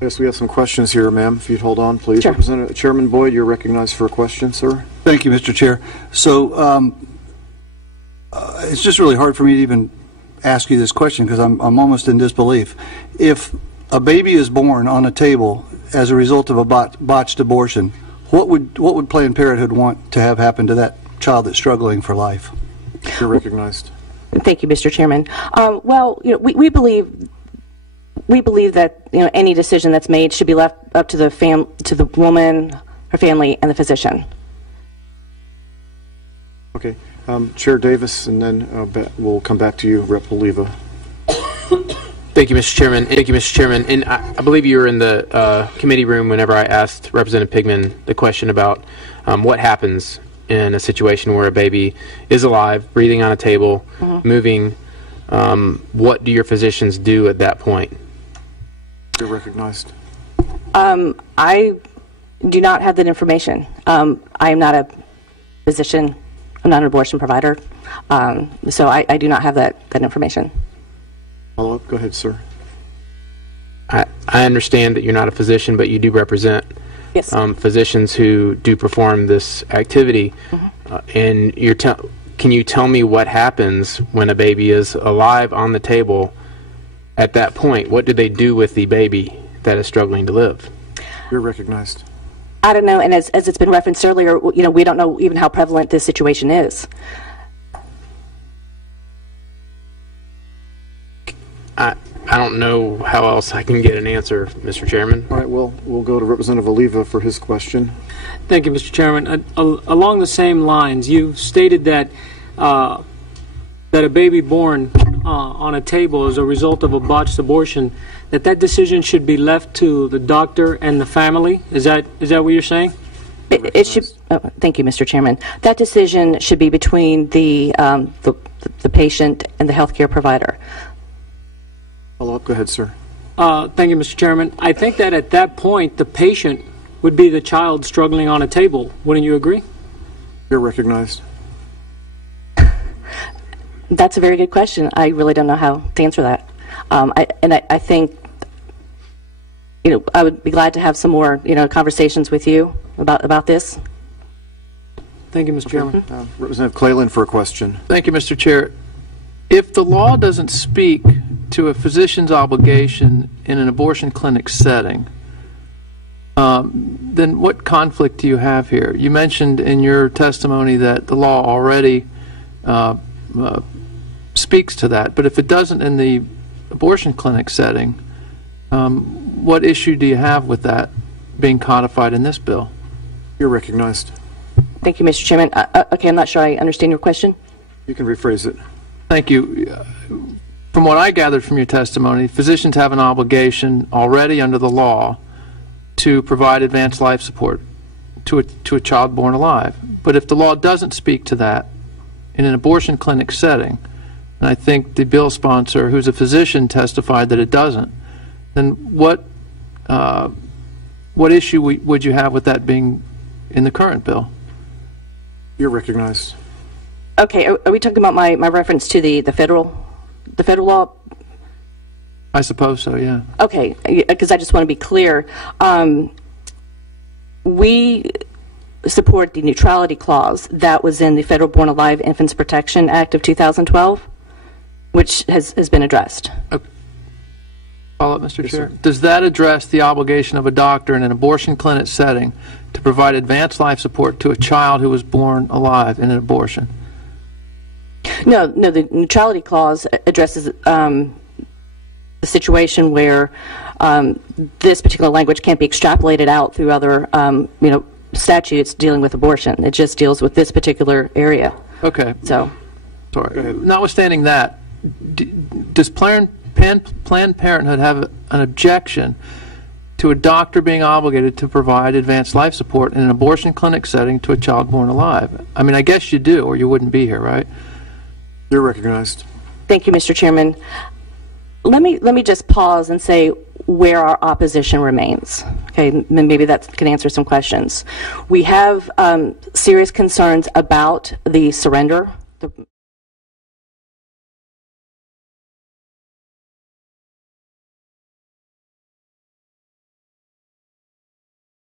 Yes, we have some questions here, ma'am. If you'd hold on, please. Sure. Representative Chairman Boyd, you're recognized for a question, sir. Thank you, Mr. Chair. So it's just really hard for me to even ask you this question because I'm almost in disbelief. If a baby is born on a table as a result of a botched abortion, what would Planned Parenthood want to have happen to that child that's struggling for life? You're recognized. Thank you, Mr. Chairman. Well, we believe that any decision that's made should be left up to the woman, her family, and the physician. Okay, Chair Davis, and then we'll come back to you, Rep. Oliva. Thank you, Mr. Chairman. Thank you, Mr. Chairman. And I believe you were in the committee room whenever I asked Representative Pigman the question about what happens in a situation where a baby is alive, breathing on a table, moving. What do your physicians do at that point? You're recognized. I do not have that information. I am not a physician. I'm not an abortion provider. So I do not have that information. Follow up. Go ahead, sir. I understand that you're not a physician, but you do represent physicians who do perform this activity. And can you tell me what happens when a baby is alive on the table at that point? What do they do with the baby that is struggling to live? You're recognized. I don't know, and as it's been referenced earlier, we don't know even how prevalent this situation is. I don't know how else I can get an answer, Mr. Chairman. All right, well, we'll go to Representative Oliva for his question. Thank you, Mr. Chairman. Along the same lines, you stated that that a baby born on a table as a result of a botched abortion, that decision should be left to the doctor and the family. Is that what you're saying? It should. Thank you, Mr. Chairman. That decision should be between the patient and the healthcare provider. Follow up. Go ahead, sir. Thank you, Mr. Chairman. I think that at that point, the patient would be the child struggling on a table. Wouldn't you agree? You're recognized. That's a very good question. I really don't know how to answer that. I think, I would be glad to have some more, conversations with you about this. Thank you, Mr. Chairman. Representative Cleland for a question. Thank you, Mr. Chair. If the law doesn't speak to a physician's obligation in an abortion clinic setting, then what conflict do you have here? You mentioned in your testimony that the law already speaks to that, but if it doesn't in the abortion clinic setting, what issue do you have with that being codified in this bill? You're recognized. Thank you, Mr. Chairman. Okay, I'm not sure I understand your question. You can rephrase it. Thank you. From what I gathered from your testimony, physicians have an obligation already under the law to provide advanced life support to a child born alive. But if the law doesn't speak to that in an abortion clinic setting, and I think the bill sponsor, who's a physician, testified that it doesn't, then what issue would you have with that being in the current bill? You're recognized. Okay, are we talking about my reference to the federal law? I suppose so, yeah. Okay, because I just want to be clear. We support the neutrality clause that was in the Federal Born Alive Infants Protection Act of 2012, which has been addressed. Okay. Follow up, Mr. Yes, Chair. sir. Does that address the obligation of a doctor in an abortion clinic setting to provide advanced life support to a child who was born alive in an abortion? No, the neutrality clause addresses the situation where this particular language can't be extrapolated out through other, statutes dealing with abortion. It just deals with this particular area. Okay. So, sorry. Notwithstanding that, does Planned Parenthood have an objection to a doctor being obligated to provide advanced life support in an abortion clinic setting to a child born alive? I mean, I guess you do, or you wouldn't be here, right? You're recognized. thank you, Mr. Chairman. Let me just pause and say where our opposition remains. Okay, maybe that can answer some questions. We have serious concerns about the surrender, the